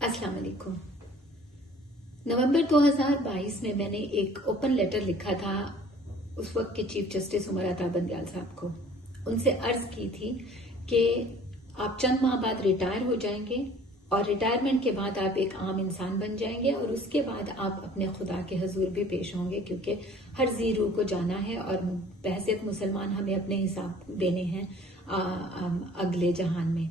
अस्सलाम वालेकुम। नवंबर 2022 में मैंने एक ओपन लेटर लिखा था उस वक्त के चीफ जस्टिस उमर अता बंदयाल साहब को। उनसे अर्ज की थी कि आप चंद माह बाद रिटायर हो जाएंगे और रिटायरमेंट के बाद आप एक आम इंसान बन जाएंगे और उसके बाद आप अपने खुदा के हजूर भी पेश होंगे, क्योंकि हर जी रूह को जाना है और बहसियत मुसलमान हमें अपने हिसाब देने हैं अगले जहान में।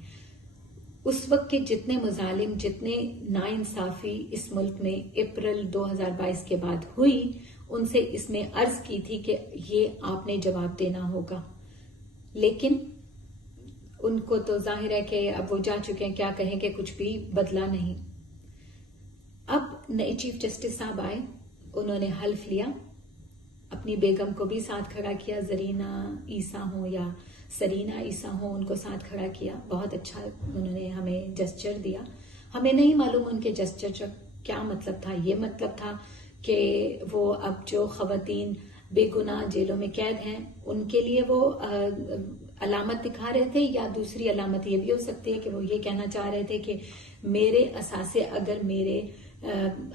उस वक्त के जितने मुजालिम, जितने नाइंसाफी इस मुल्क में अप्रैल 2022 के बाद हुई, उनसे इसमें अर्ज की थी कि ये आपने जवाब देना होगा। लेकिन उनको तो जाहिर है कि अब वो जा चुके हैं, क्या कहें कि कुछ भी बदला नहीं। अब नए चीफ जस्टिस साहब आए, उन्होंने हल्फ लिया, अपनी बेगम को भी साथ खड़ा किया, जरीना ईसा हो या सरीना ईसा हो, उनको साथ खड़ा किया। बहुत अच्छा उन्होंने हमें जेस्चर दिया। हमें नहीं मालूम उनके जेस्चर का क्या मतलब था। ये मतलब था कि वो अब जो खवातीन बेगुनाह जेलों में कैद हैं उनके लिए वो अलामत दिखा रहे थे, या दूसरी अलामत ये भी हो सकती है कि वो ये कहना चाह रहे थे कि मेरे असासे अगर मेरे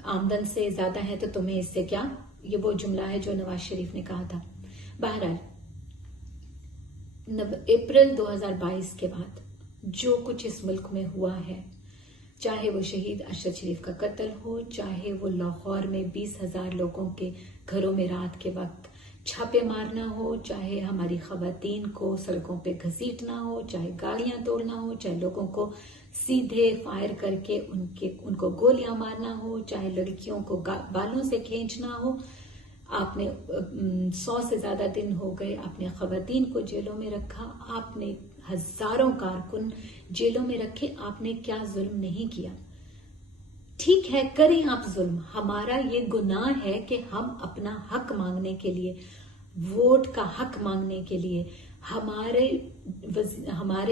आमदन से ज्यादा है तो तुम्हें इससे क्या। ये वो जुमला है जो नवाज शरीफ ने कहा था। बहरहाल अप्रैल 2022 के बाद जो कुछ इस मुल्क में हुआ है, चाहे वो शहीद अशरफ शरीफ का कत्ल हो, चाहे वो लाहौर में 20,000 लोगों के घरों में रात के वक्त छापे मारना हो, चाहे हमारी खवातीन को सड़कों पे घसीटना हो, चाहे गाड़ियां तोड़ना हो, चाहे लोगों को सीधे फायर करके उनको गोलियां मारना हो, चाहे लड़कियों को बालों से खींचना हो। आपने 100 से ज्यादा दिन हो गए, आपने खवातीन को जेलों में रखा, आपने हजारों कारकुन जेलों में रखे, आपने क्या जुल्म नहीं किया। ठीक है, करें आप जुल्म, हमारा ये गुनाह है कि हम अपना हक मांगने के लिए, वोट का हक मांगने के लिए, हमारे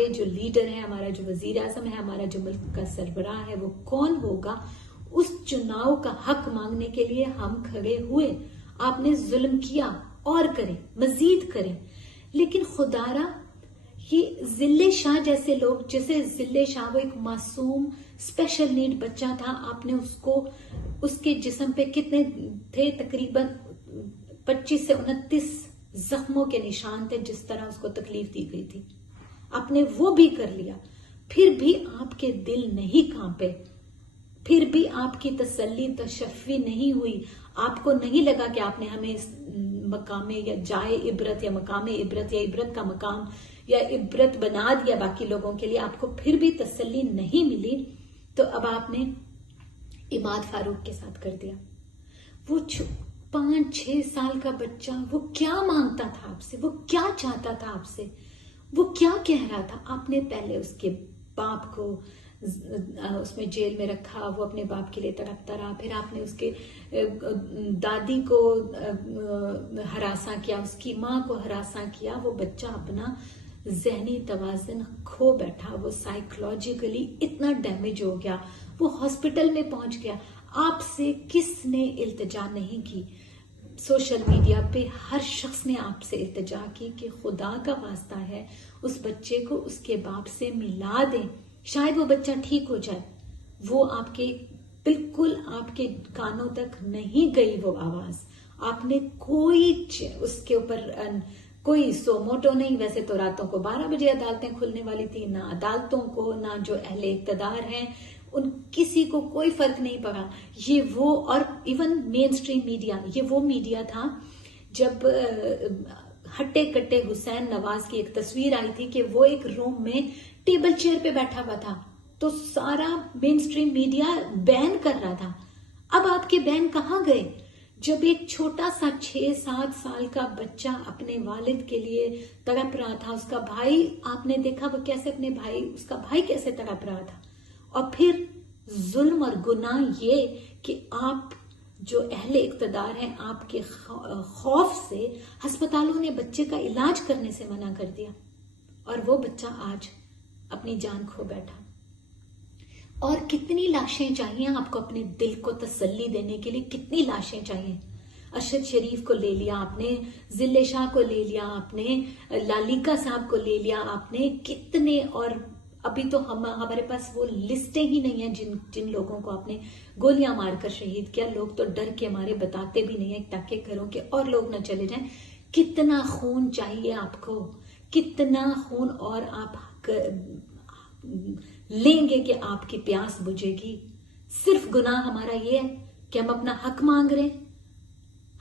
जो लीडर है, हमारा जो वजीर आजम है, हमारा जो मुल्क का सरबराह है, वो कौन होगा, उस चुनाव का हक मांगने के लिए हम खड़े हुए। आपने जुल्म किया और करें, मजीद करें। लेकिन खुदारा ये जिले शाह जैसे लोग, जैसे जिले शाह वो एक मासूम स्पेशल नीड बच्चा था, आपने उसके जिस्म पे कितने थे, तकरीबन 25 से 29 जख्मों के निशान थे, जिस तरह उसको तकलीफ दी गई थी। आपने वो भी कर लिया, फिर भी आपके दिल नहीं कांपे, फिर भी आपकी तसल्ली तशफ़ी नहीं हुई। आपको नहीं लगा कि आपने हमें मकामे या जाए इबरत या मकामे इबरत या इबरत का मकाम या इबरत बना दिया बाकी लोगों के लिए, आपको फिर भी तसल्ली नहीं मिली। तो अब आपने इमाद फारूक के साथ कर दिया। वो 5-6 साल का बच्चा, वो क्या मांगता था आपसे, वो क्या चाहता था आपसे, वो क्या कह रहा था। आपने पहले उसके बाप को उसमें जेल में रखा, वो अपने बाप के लिए तड़पता रहा, फिर आपने उसके दादी को हरासा किया, उसकी माँ को हरासा किया। वो बच्चा अपना जहनी तवाज़ुन खो बैठा, वो साइकोलॉजिकली इतना डैमेज हो गया, वो हॉस्पिटल में पहुंच गया। आपसे किसने इल्तिजा नहीं की? सोशल मीडिया पे हर शख्स ने आपसे इल्तिजा की कि खुदा का वास्ता है उस बच्चे को उसके बाप से मिला दें, शायद वो बच्चा ठीक हो जाए। वो बिल्कुल आपके कानों तक नहीं गई वो आवाज। आपने उसके ऊपर कोई सोमोटो नहीं। वैसे तो रातों को 12 बजे अदालतें खुलने वाली थी, ना अदालतों को, ना जो अहले इक्तदार हैं उन किसी को कोई फर्क नहीं पड़ा। ये वो, और इवन मेन स्ट्रीम मीडिया, ये वो मीडिया था जब हट्टे कट्टे हुसैन नवाज की एक तस्वीर आई थी कि वो एक रूम में टेबल चेयर पे बैठा हुआ था, तो सारा मेन स्ट्रीम मीडिया बैन कर रहा था। अब आपके बैन कहाँ गए? जब एक छोटा सा 6-7 साल का बच्चा अपने वालिद के लिए तड़प रहा था, उसका भाई, आपने देखा वो कैसे उसका भाई कैसे तड़प रहा था। और फिर जुल्म और गुनाह ये कि आप जो अहले इक्तदार हैं, आपके खौफ से अस्पतालों ने बच्चे का इलाज करने से मना कर दिया, और वो बच्चा आज अपनी जान खो बैठा। और कितनी लाशें चाहिए आपको अपने दिल को तसल्ली देने के लिए? कितनी लाशें चाहिए? अशरफ शरीफ को ले लिया आपने, जिले शाह को ले लिया आपने, लालिका साहब को ले लिया आपने, कितने, और ابھی تو ہمارے پاس وہ لسٹیں ہی نہیں ہیں جن لوگوں کو آپ نے گولیاں مار کر شہید کیا. لوگ تو ڈر کے مارے بتاتے بھی نہیں ہیں تاکہ گھروں کے اور لوگ نہ چلے جائیں. کتنا خون چاہیے آپ کو, کتنا خون اور آپ لیں گے کہ آپ کی پیاس بجھے گی. صرف گناہ ہمارا یہ ہے کہ ہم اپنا حق مانگ رہے ہیں.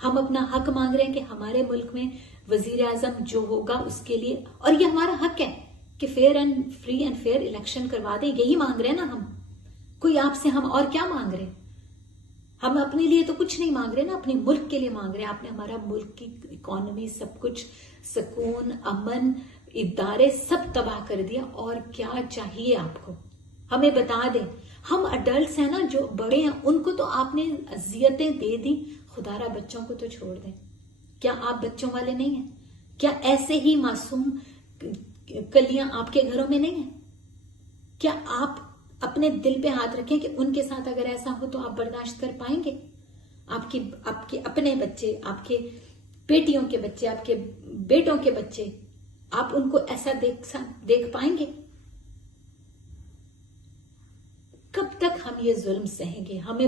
ہم اپنا حق مانگ رہے ہیں کہ ہمارے ملک میں وزیر اعظم جو ہوگا اس کے لیے, اور یہ ہمارا حق ہے کہ fair and free and fair election کروا دیں. یہی مانگ رہے ہیں نا ہم. کوئی آپ سے ہم اور کیا مانگ رہے ہیں؟ ہم اپنے لیے تو کچھ نہیں مانگ رہے نا, اپنے ملک کے لیے مانگ رہے ہیں. آپ نے ہمارا ملک کی اکانومی سب کچھ, سکون, امن, ادارے سب تباہ کر دیا. اور کیا چاہیے آپ کو؟ ہمیں بتا دیں. ہم اڈلٹس ہیں نا, جو بڑے ہیں, ان کو تو آپ نے اذیتیں دے دی. خدا را بچوں کو تو چھوڑ دیں. کیا آپ بچوں والے نہیں ہیں؟ کیا ایسے ہی معصوم کلیاں آپ کے گھروں میں نہیں ہیں؟ کیا آپ اپنے دل پہ ہاتھ رکھیں کہ ان کے ساتھ اگر ایسا ہو تو آپ برداشت کر پائیں گے؟ آپ کے اپنے بچے, آپ کے بیٹیوں کے بچے, آپ کے بیٹوں کے بچے, آپ ان کو ایسا دیکھ پائیں گے؟ کب تک ہم یہ ظلم سہیں گے؟ ہمیں